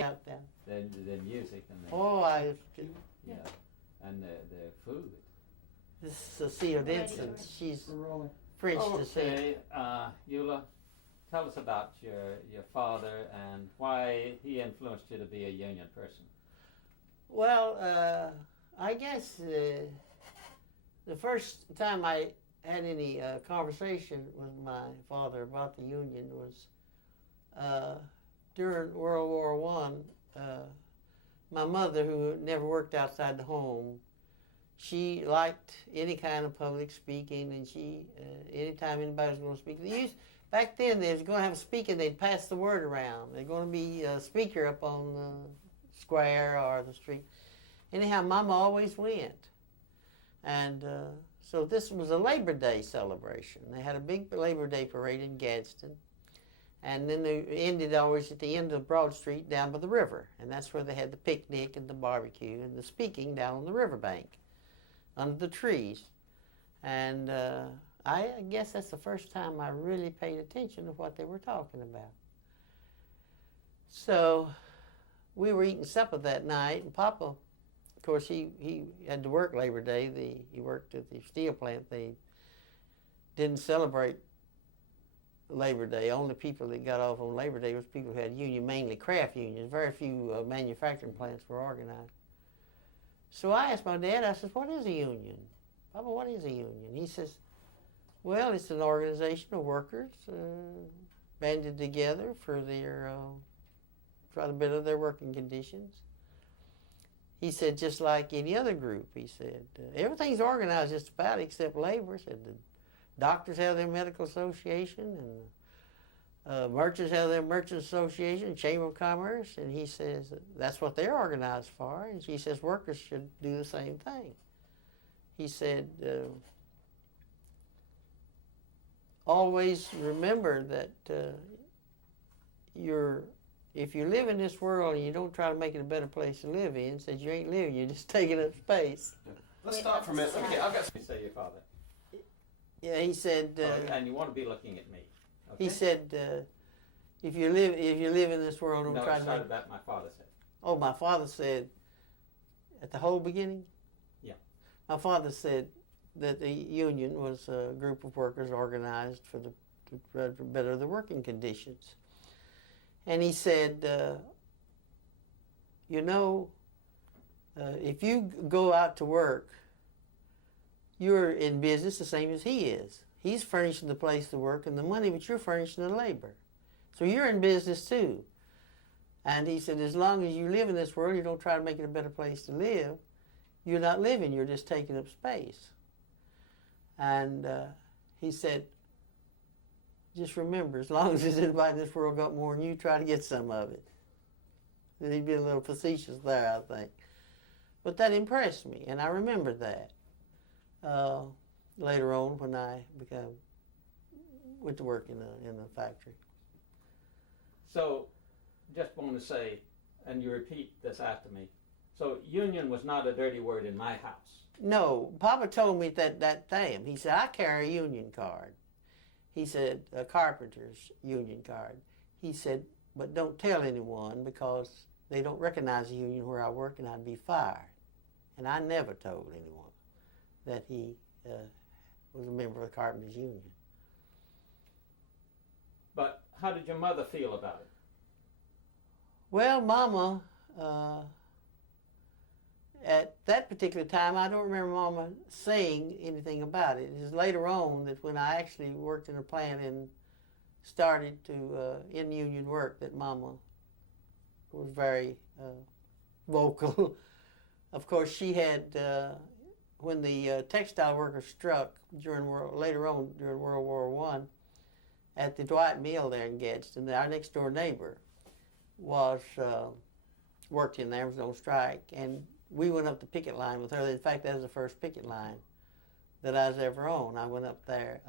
out there. The music and the Oh, yeah, and the food. this is Cecile Denson. She's French descent. Okay, Eula, tell us about your father and why he influenced you to be a union person. Well, I guess the first time I had any conversation with my father about the union was during World War One. My mother, who never worked outside the home, she liked any kind of public speaking, and she anytime anybody was going to speak, back then they was going to have a speaker, they'd pass the word around. They're going to be a speaker up on the square or the street. Anyhow, Mama always went, and so this was a Labor Day celebration. They had a big Labor Day parade in Gadsden, and then they ended always at the end of Broad Street down by the river, and that's where they had the picnic and the barbecue and the speaking down on the riverbank under the trees. And I guess that's the first time I really paid attention to what they were talking about. So we were eating supper that night, and Papa, of course, he had to work Labor Day. He worked at the steel plant. They didn't celebrate Labor Day. Only people that got off on Labor Day was people who had union, mainly craft unions. Very few manufacturing plants were organized. So I asked my dad, I said, what is a union? Papa, what is a union? He says, well, it's an organization of workers banded together for the better their working conditions. He said, just like any other group, he said, everything's organized just about except labor. He said, the doctors have their medical association, and merchants have their merchant association, Chamber of Commerce, and he says that's what they're organized for. And he says workers should do the same thing. He said, always remember that if you live in this world and you don't try to make it a better place to live in, says you ain't living, you're just taking up space. Let's stop for a minute. Okay, I've got You say your father. Yeah, he said. And you want to be looking at me. Okay? He said, if you live in this world, don't No, try it's to not make. about my father said. Oh, my father said at the whole beginning. Yeah. My father said that the union was a group of workers organized to better the working conditions. And he said, if you go out to work, you're in business the same as he is. He's furnishing the place to work and the money, but you're furnishing the labor. So you're in business too. And he said, as long as you live in this world, you don't try to make it a better place to live, you're not living, you're just taking up space. And he said, just remember, as long as there's anybody in this world got more than you, try to get some of it. And he'd be a little facetious there, I think. But that impressed me, and I remembered that later on when I went to work in a factory. So, just want to say, and you repeat this after me, so union was not a dirty word in my house. No, Papa told me that time. He said, I carry a union card. He said, a carpenter's union card. He said, but don't tell anyone because they don't recognize the union where I work and I'd be fired. And I never told anyone that he was a member of the carpenter's union. But how did your mother feel about it? Well, Mama, at that particular time, I don't remember Mama saying anything about it. It was later on that when I actually worked in a plant and started to in union work that Mama was very vocal. Of course, she had when the textile workers struck later on during World War I at the Dwight Mill there in Gadsden. Our next door neighbor was worked in there, was on strike, and we went up the picket line with her. In fact, that was the first picket line that I was ever on. I went up there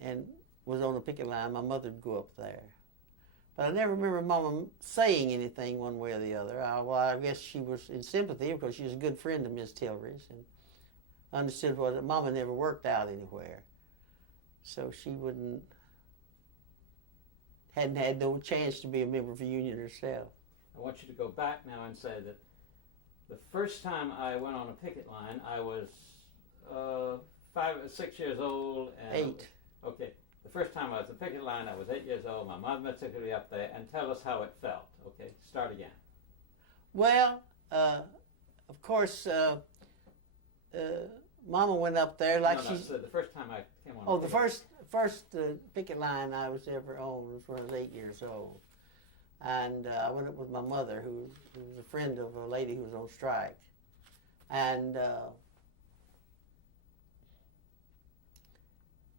and was on the picket line. My mother would go up there. But I never remember Mama saying anything one way or the other. I guess she was in sympathy because she was a good friend of Miss Tillery's and understood what Mama never worked out anywhere. So she wouldn't hadn't had no chance to be a member of a union herself. I want you to go back now and say that the first time I went on a picket line, I was 5 or 6 years old. And 8. Okay. The first time I was on the picket line, I was 8 years old. My mother took me up there, and tell us how it felt. Okay, start again. Well, of course, Mama went up there like no, she's. So the first time I came on. Oh, the first picket line I was ever on was when I was 8 years old, and I went up with my mother, who was a friend of a lady who was on strike, and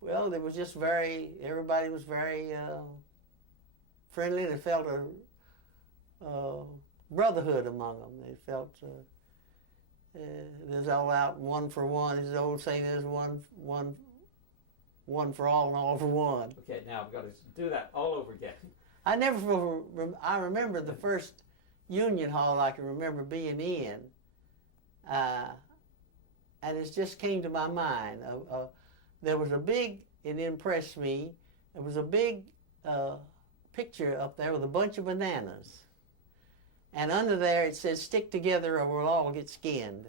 well, it was just everybody was very friendly. They felt a brotherhood among them. They felt there's all out one for one. There's the old saying, there's one for all and all for one. Okay, now I've got to do that all over again. I remember the first union hall I can remember being in, and it just came to my mind. There was it impressed me, there was a big picture up there with a bunch of bananas. And under there it says, "Stick together or we'll all get skinned."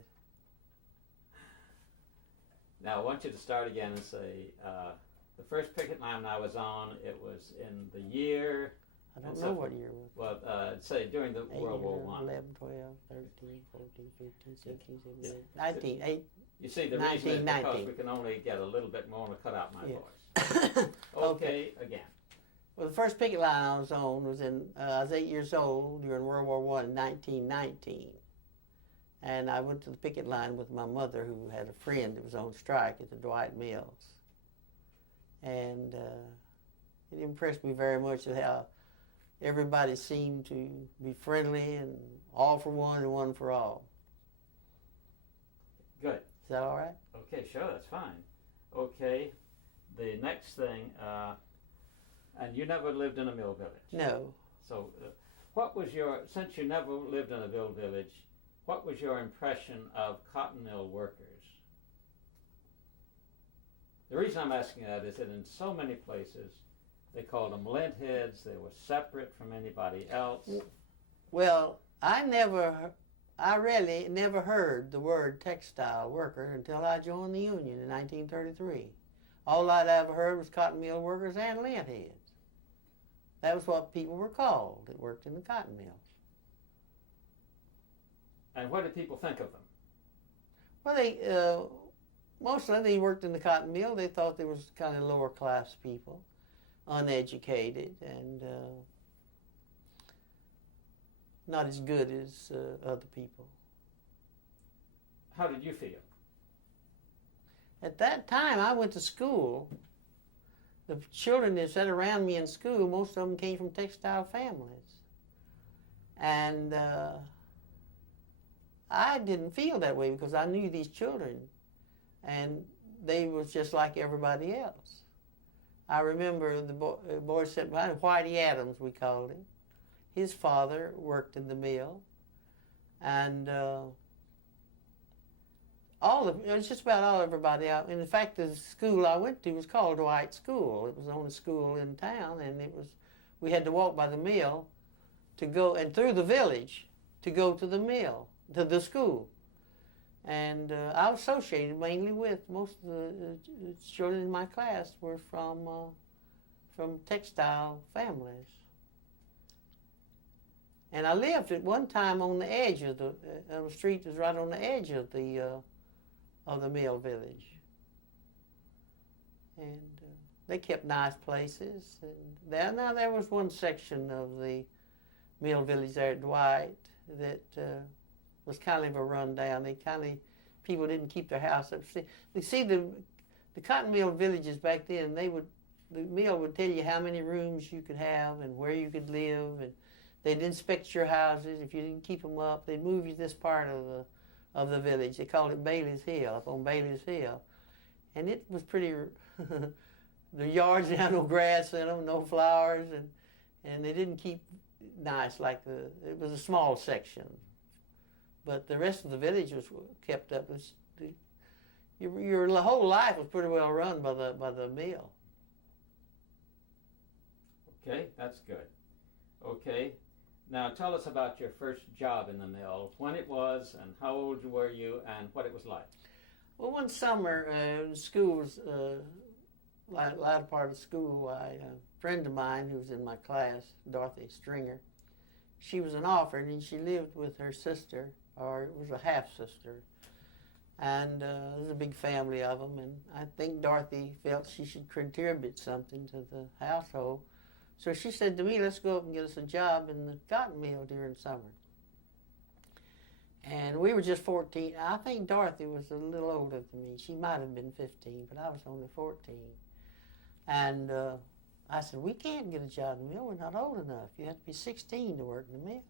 Now I want you to start again and say, the first picket line I was on, it was in the year... I don't know what year it was. Well, say during the 8, World War I. 11, 12, 13, 14, 15, 16, 17, 19, 8. You see, the reason is because 19. we can only get a little bit more to cut out my Yeah. voice. Okay, again. Well, the first picket line I was on was I was 8 years old during World War I in 1919. And I went to the picket line with my mother, who had a friend that was on strike at the Dwight Mills. And it impressed me very much at how everybody seemed to be friendly and all for one and one for all. Good. Is that all right? Okay, sure, that's fine. Okay, the next thing, and you never lived in a mill village. No. So since you never lived in a mill village, what was your impression of cotton mill workers? The reason I'm asking that is that in so many places, they called them lint heads, they were separate from anybody else. Well, I really never heard the word textile worker until I joined the union in 1933. All I'd ever heard was cotton mill workers and lint heads. That was what people were called that worked in the cotton mills. And what did people think of them? Well, mostly they worked in the cotton mill. They thought they was kind of lower class people, uneducated, and not as good as other people. How did you feel? At that time, I went to school. The children that sat around me in school, most of them came from textile families. And I didn't feel that way because I knew these children, and they was just like everybody else. I remember the boy sitting behind, Whitey Adams, we called him. His father worked in the mill, and it was just about everybody out. And in fact, the school I went to was called Dwight School. It was the only school in town, and we had to walk by the mill to go, and through the village to go to the mill, to the school. And I was associated mainly with most of the children in my class were from textile families. And I lived at one time on the edge of the street that was right on the edge of the mill village. And they kept nice places. And there was one section of the mill village there at Dwight that was kind of a rundown. People didn't keep their house up. See, the cotton mill villages back then, the mill would tell you how many rooms you could have and where you could live, and they'd inspect your houses. If you didn't keep them up, they'd move you to this part of the village. They called it Bailey's Hill, up on Bailey's Hill. And it was pretty, the yards had no grass in them, no flowers, and they didn't keep nice it was a small section. But the rest of the village was kept up. Your whole life was pretty well run by the mill. Okay, that's good. Okay, now tell us about your first job in the mill, when it was, and how old were you, and what it was like. Well, one summer, school was latter part of school. A friend of mine who was in my class, Dorothy Stringer, she was an orphan and she lived with her sister, or it was a half sister, and there was a big family of them. And I think Dorothy felt she should contribute something to the household, so she said to me, "Let's go up and get us a job in the cotton mill during summer." And we were just 14. I think Dorothy was a little older than me. She might have been 15, but I was only 14. And I said, "We can't get a job in the mill. We're not old enough. You have to be 16 to work in the mill."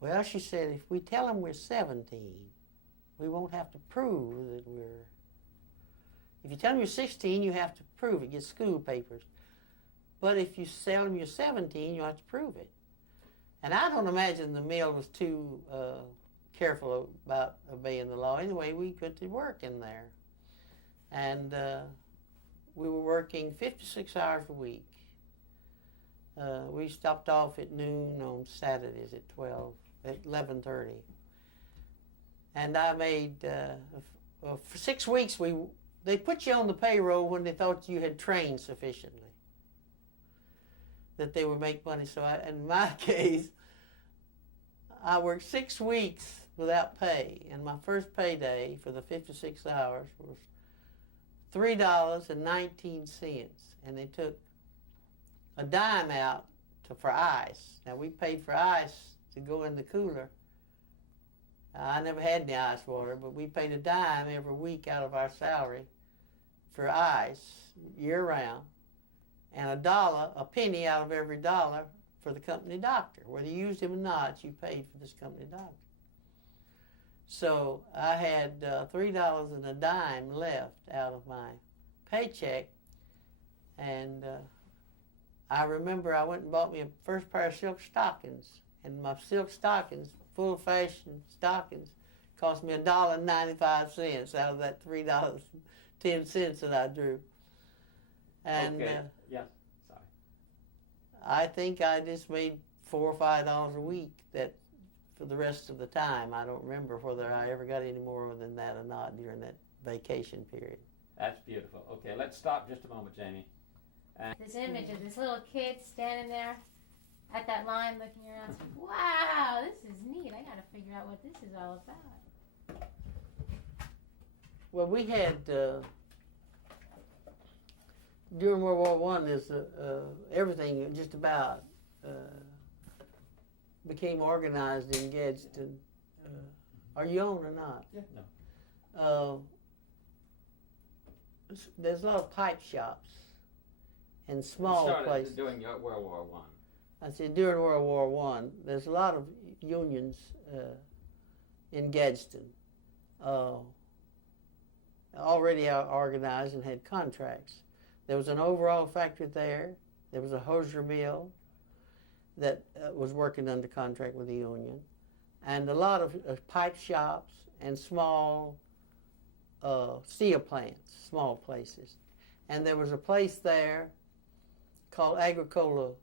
Well, she said, "If we tell them we're 17, we won't have to prove that we're..." If you tell them you're 16, you have to prove it, get school papers. But if you tell them you're 17, you have to prove it. And I don't imagine the mill was too careful about obeying the law. Anyway, we went to work in there. And we were working 56 hours a week. We stopped off at noon on Saturdays at 11:30. And I made, for 6 weeks, they put you on the payroll when they thought you had trained sufficiently, that they would make money. So in my case, I worked 6 weeks without pay, and my first payday for the 56 hours was $3.19, and they took a dime out for ice. Now, we paid for ice to go in the cooler. I never had any ice water, but we paid a dime every week out of our salary for ice year-round, and a penny out of every dollar for the company doctor. Whether you used him or not, you paid for this company doctor. So I had $3 and a dime left out of my paycheck, and I remember I went and bought me a first pair of silk stockings, and my silk stockings, full-fashion stockings, cost me $1.95 out of that $3.10 that I drew. And okay. Yeah. Sorry. I think I just made $4 or $5 a week that for the rest of the time. I don't remember whether I ever got any more than that or not during that vacation period. That's beautiful. Okay, let's stop just a moment, Jamie. This image of this little kid standing there at that line looking around, saying, "Wow, this is neat. I got to figure out what this is all about." Well, we had during World War I, everything just about became organized in Gadsden. Are you on or not? Yeah. No. There's a lot of pipe shops and small started places. During World War I. I said during World War I, there's a lot of unions in Gadsden already organized and had contracts. There was an overall factory there. There was a hosier mill that was working under contract with the union, and a lot of pipe shops and small steel plants, small places. And there was a place there called Agricola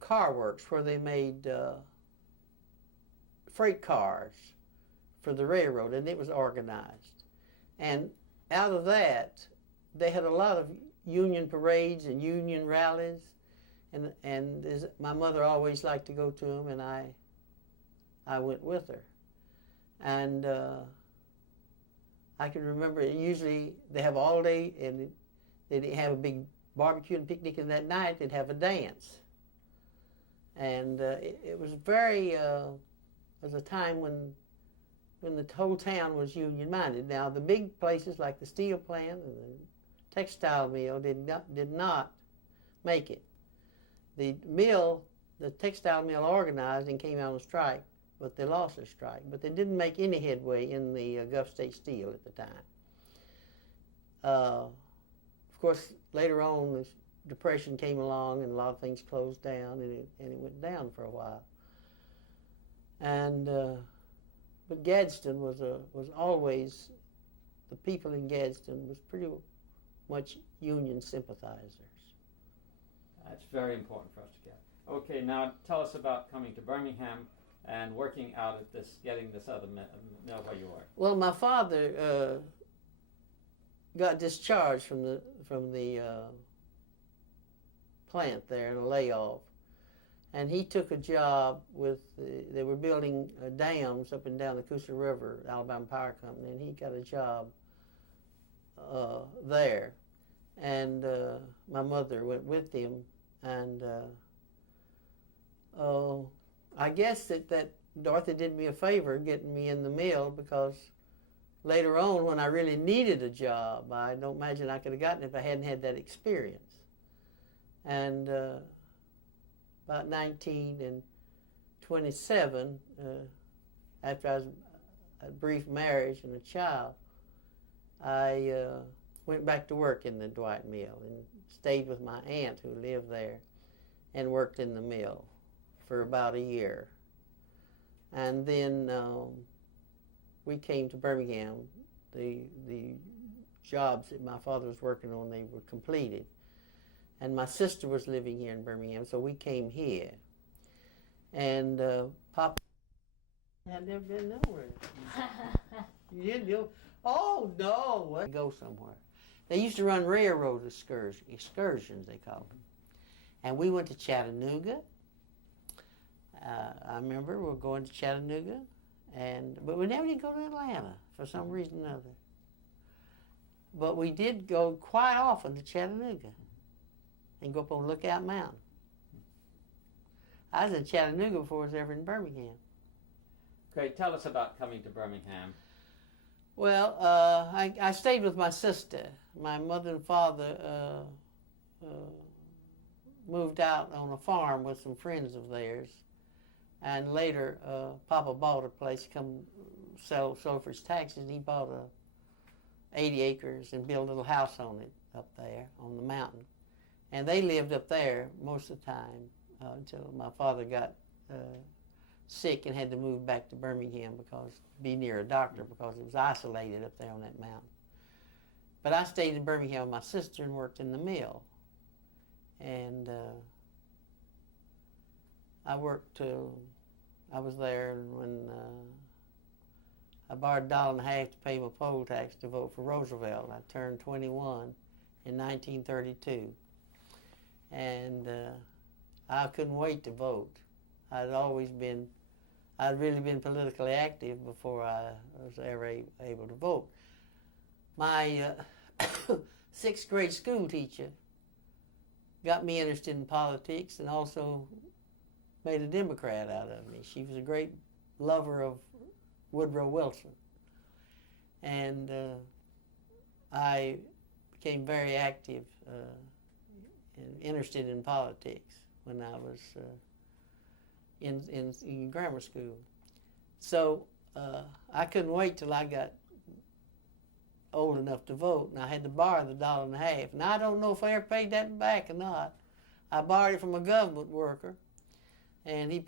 Car Works where they made freight cars for the railroad, and it was organized. And out of that, they had a lot of union parades and union rallies, and my mother always liked to go to them, and I went with her. And I can remember usually they have all day, and they'd have a big barbecue and picnic, and that night they'd have a dance. And it was very, was a time when the whole town was union-minded. Now, the big places like the steel plant and the textile mill did not make it. The textile mill organized and came out on strike, but they lost their strike. But they didn't make any headway in the Gulf State Steel at the time. Of course, later on, the Depression came along and a lot of things closed down, and it went down for a while. And but Gadsden was always, the people in Gadsden was pretty much union sympathizers. That's very important for us to get. Okay, now tell us about coming to Birmingham and working out at this, getting this other mill where you were. Well, my father got discharged from the plant there in a layoff, and he took a job with they were building dams up and down the Coosa River, Alabama Power Company, and he got a job there, and my mother went with him, and I guess that Dorothy did me a favor getting me in the mill, because later on when I really needed a job, I don't imagine I could have gotten it if I hadn't had that experience. And about 1927, after I was a brief marriage and a child, I went back to work in the Dwight Mill and stayed with my aunt who lived there and worked in the mill for about a year. And then we came to Birmingham. The jobs that my father was working on, they were completed. And my sister was living here in Birmingham, so we came here. And Papa had never been nowhere. You didn't go? Oh, no. What? Go somewhere. They used to run railroad excursions, they called them. And we went to Chattanooga. I remember we were going to Chattanooga, but we never did go to Atlanta for some reason or another. But we did go quite often to Chattanooga and go up on Lookout Mountain. I was in Chattanooga before I was ever in Birmingham. Okay, tell us about coming to Birmingham. Well, I stayed with my sister. My mother and father moved out on a farm with some friends of theirs. And later, Papa bought a place to come sell for his taxes. And he bought 80 acres and built a little house on it up there on the mountain. And they lived up there most of the time until my father got sick and had to move back to Birmingham to be near a doctor, because it was isolated up there on that mountain. But I stayed in Birmingham with my sister and worked in the mill. And I was there when I borrowed $1.50 to pay my poll tax to vote for Roosevelt. I turned 21 in 1932. And I couldn't wait to vote. I'd really been politically active before I was ever able to vote. My sixth grade school teacher got me interested in politics and also made a Democrat out of me. She was a great lover of Woodrow Wilson. And I became very active and interested in politics when I was in grammar school. So I couldn't wait till I got old enough to vote, and I had to borrow the $1.50. And I don't know if I ever paid that back or not. I borrowed it from a government worker, and he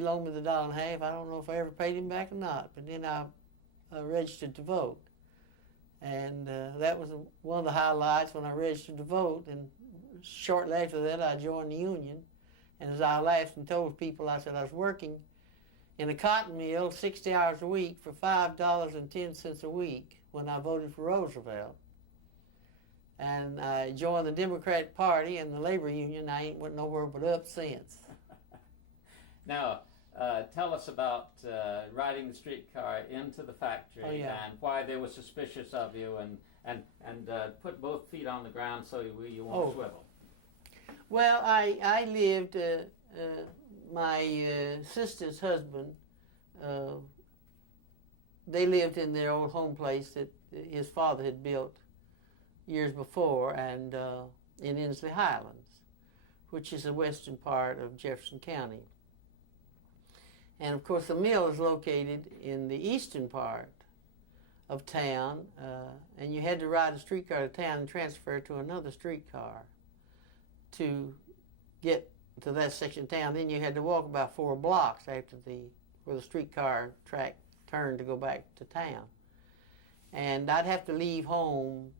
loaned me the $1.50. I don't know if I ever paid him back or not. But then I registered to vote, and that was one of the highlights when I registered to vote. And shortly after that, I joined the union. And as I laughed and told people, I said I was working in a cotton mill 60 hours a week for $5.10 a week when I voted for Roosevelt. And I joined the Democratic Party and the labor union. I ain't went nowhere but up since. Now, tell us about riding the streetcar into the factory and why they were suspicious of you, and put both feet on the ground so you won't swivel. Well, I lived, my sister's husband, they lived in their old home place that his father had built years before, and in Inslee Highlands, which is the western part of Jefferson County. And of course the mill is located in the eastern part of town, and you had to ride a streetcar to town and transfer to another streetcar to get to that section of town. Then you had to walk about 4 blocks after where the streetcar track turned to go back to town. And I'd have to leave home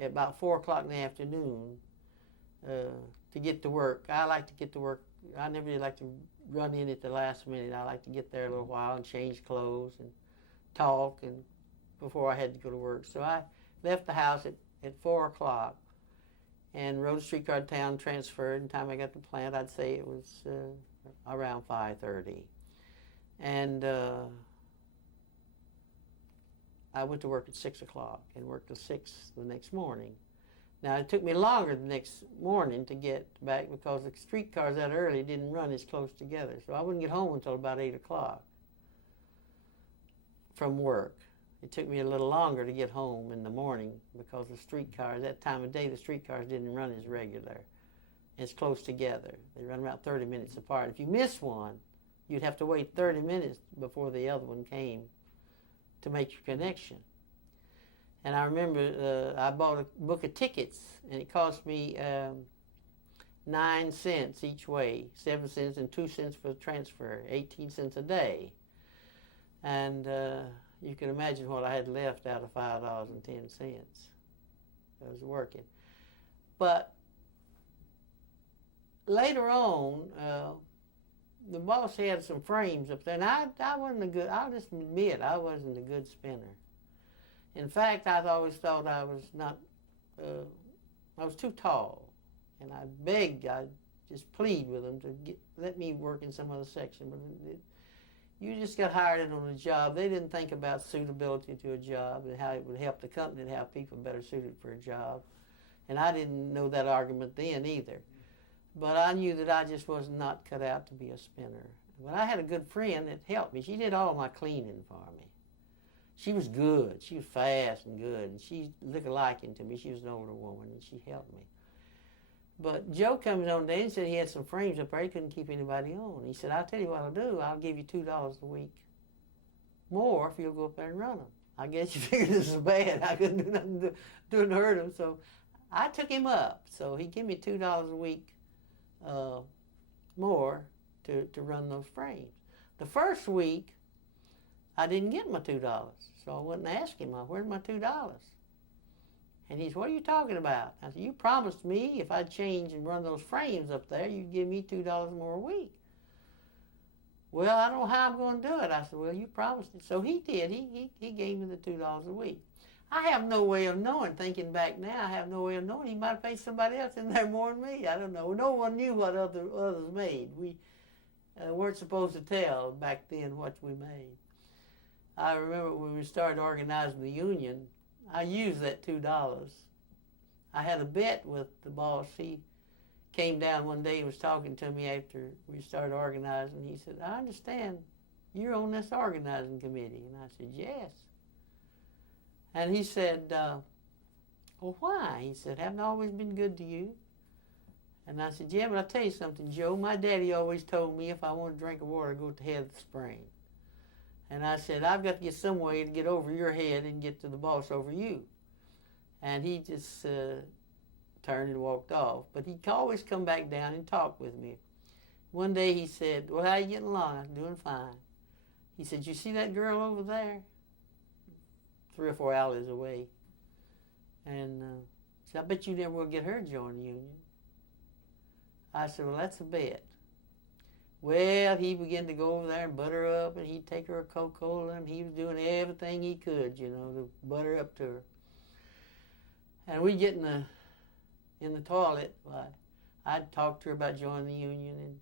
at about 4 o'clock in the afternoon to get to work. I like to get to work. I never really like to run in at the last minute. I like to get there a little while and change clothes and talk and before I had to go to work. So I left the house at 4 o'clock and rode a streetcar to town, transferred. And the time I got to the plant, I'd say it was around 5:30. And I went to work at 6 o'clock and worked till 6 the next morning. Now, it took me longer the next morning to get back because the streetcars that early didn't run as close together. So I wouldn't get home until about 8 o'clock from work. It took me a little longer to get home in the morning because the streetcars, that time of day, the streetcars didn't run as regular, as close together. They run about 30 minutes apart. If you miss one, you'd have to wait 30 minutes before the other one came to make your connection. And I remember I bought a book of tickets, and it cost me 9 cents each way, 7 cents and 2 cents for the transfer, 18 cents a day. And you can imagine what I had left out of $5.10. I was working. But later on, the boss had some frames up there, and I wasn't a good, I'll just admit, I wasn't a good spinner. In fact, I always thought I was not, I was too tall, and I begged, I just plead with them to let me work in some other section, but you just got hired on a job. They didn't think about suitability to a job and how it would help the company to have people better suited for a job, and I didn't know that argument then either. But I knew that I just was not cut out to be a spinner. But I had a good friend that helped me. She did all my cleaning for me. She was good. She was fast and good. And she looked liking to me. She was an older woman, and she helped me. But Joe comes on there and said he had some frames up there. He couldn't keep anybody on. He said, I'll tell you what I'll do. I'll give you $2 a week more if you'll go up there and run them. I guess you figured this was bad. I couldn't do nothing to hurt him. So I took him up. So he gave me $2 a week more to run those frames. The first week, I didn't get my $2, so I went and asked him, where's my $2? And he said, what are you talking about? I said, you promised me if I'd change and run those frames up there, you'd give me $2 more a week. Well, I don't know how I'm going to do it. I said, well, you promised it. So he did. He gave me the $2 a week. I have no way of knowing, thinking back now, I have no way of knowing. He might have paid somebody else in there more than me. I don't know. No one knew what others made. We weren't supposed to tell back then what we made. I remember when we started organizing the union, I used that $2. I had a bet with the boss. He came down one day and was talking to me after we started organizing. He said, I understand you're on this organizing committee. And I said, yes. And he said, well, why? He said, haven't I always been good to you? And I said, yeah, but I'll tell you something, Joe. My daddy always told me if I want to drink of water, go to the head of the spring. And I said, I've got to get some way to get over your head and get to the boss over you. And he just turned and walked off. But he'd always come back down and talk with me. One day he said, well, how you getting along? I was doing fine. He said, you see that girl over there? 3 or 4 alleys away. And he said, I bet you never will get her to join the union. I said, well, that's a bet. Well, he began to go over there and butter her up, and he'd take her a Coca-Cola, and he was doing everything he could, to butter up to her. And we'd get in the toilet. I'd talk to her about joining the union, and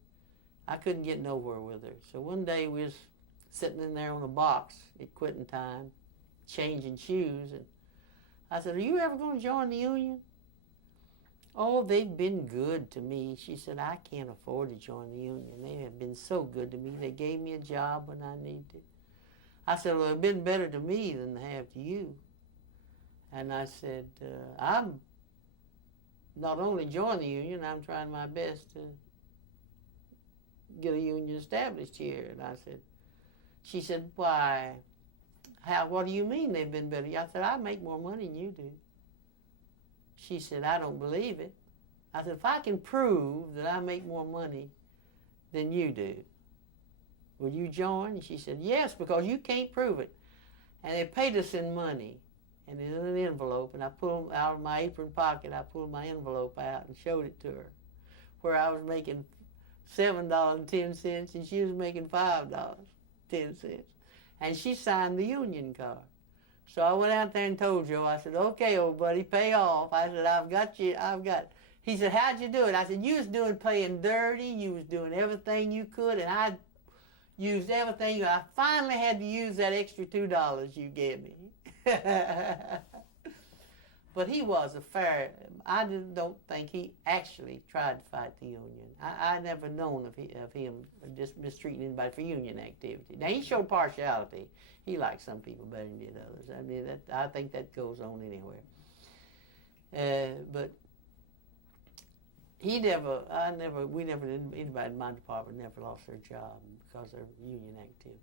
I couldn't get nowhere with her. So one day we was sitting in there on a box at quitting time, changing shoes, and I said, are you ever going to join the union? Oh, they've been good to me. She said, I can't afford to join the union. They have been so good to me. They gave me a job when I needed it. I said, well, they've been better to me than they have to you. And I said, I'm not only joining the union, I'm trying my best to get a union established here. And she said, why, what do you mean they've been better? I said, I make more money than you do. She said, I don't believe it. I said, if I can prove that I make more money than you do, will you join? And she said, yes, because you can't prove it. And they paid us in money. and in an envelope, and I pulled out of my apron pocket, I pulled my envelope out and showed it to her, where I was making $7.10 and she was making $5.10. And she signed the union card. So I went out there and told Joe, I said, okay, old buddy, pay off. I said, He said, how'd you do it? I said, you was playing dirty, you was doing everything you could, and I used everything. I finally had to use that extra $2 you gave me. But he was a fair, I don't think he actually tried to fight the union. I never known of him just mistreating anybody for union activity. Now, he showed partiality. He liked some people better than he did others. I mean, I think that goes on anywhere. But we never, anybody in my department never lost their job because of union activities.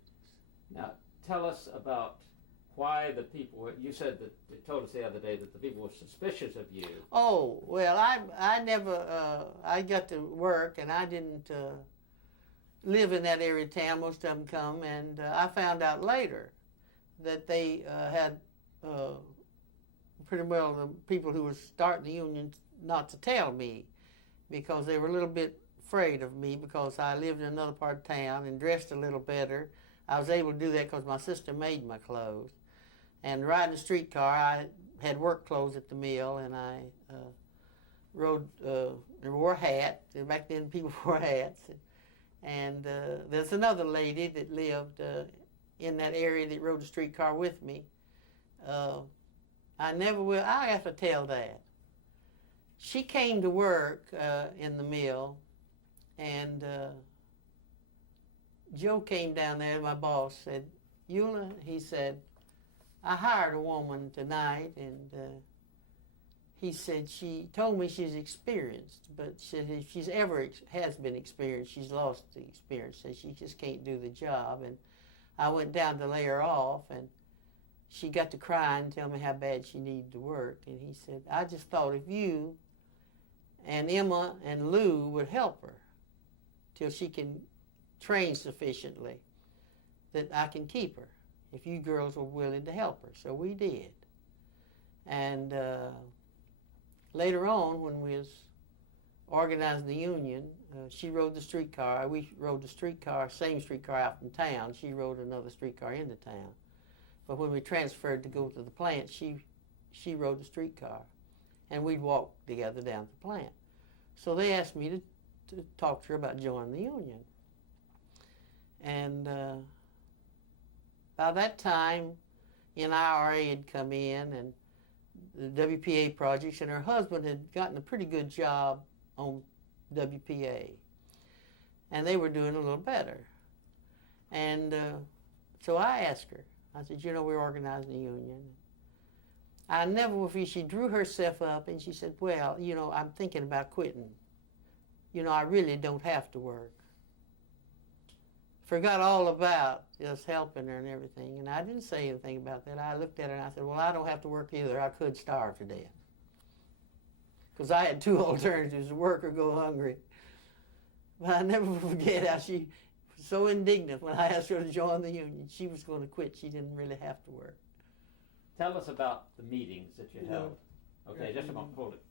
Now, tell us about why the people, you said that, you told us the other day that the people were suspicious of you. Oh, well, I never, I got to work and I didn't live in that area of town. Most of them come, and I found out later that they had pretty well the people who were starting the union not to tell me, because they were a little bit afraid of me because I lived in another part of town and dressed a little better. I was able to do that because my sister made my clothes. And riding a streetcar, I had work clothes at the mill, and I wore a hat. Back then, people wore hats. And there's another lady that lived in that area that rode the streetcar with me. I never will. I have to tell that. She came to work in the mill, and Joe came down there, my boss said, Eula, he said, I hired a woman tonight, and he said she told me she's experienced, but said if she's ever has been experienced, she's lost the experience, so she just can't do the job. And I went down to lay her off, and she got to crying and tell me how bad she needed to work. And he said, I just thought if you and Emma and Lou would help her till she can train sufficiently that I can keep her, if you girls were willing to help her. So we did. And later on, when we was organizing the union, she rode the streetcar. We rode the streetcar, same streetcar out from town. She rode another streetcar into town. But when we transferred to go to the plant, she rode the streetcar. And we'd walk together down to the plant. So they asked me to talk to her about joining the union. And by that time, NIRA had come in, and the WPA projects, and her husband had gotten a pretty good job on WPA. And they were doing a little better. And so I asked her, I said, you know, we're organizing a union. I never will forget, she drew herself up and she said, well, you know, I'm thinking about quitting. You know, I really don't have to work. Forgot all about just helping her and everything, and I didn't say anything about that. I looked at her and I said, well, I don't have to work either. I could starve to death. Because I had two alternatives, to work or go hungry. But I never forget how she was so indignant when I asked her to join the union. She was going to quit. She didn't really have to work. Tell us about the meetings that you held. Okay, just a moment, hold it.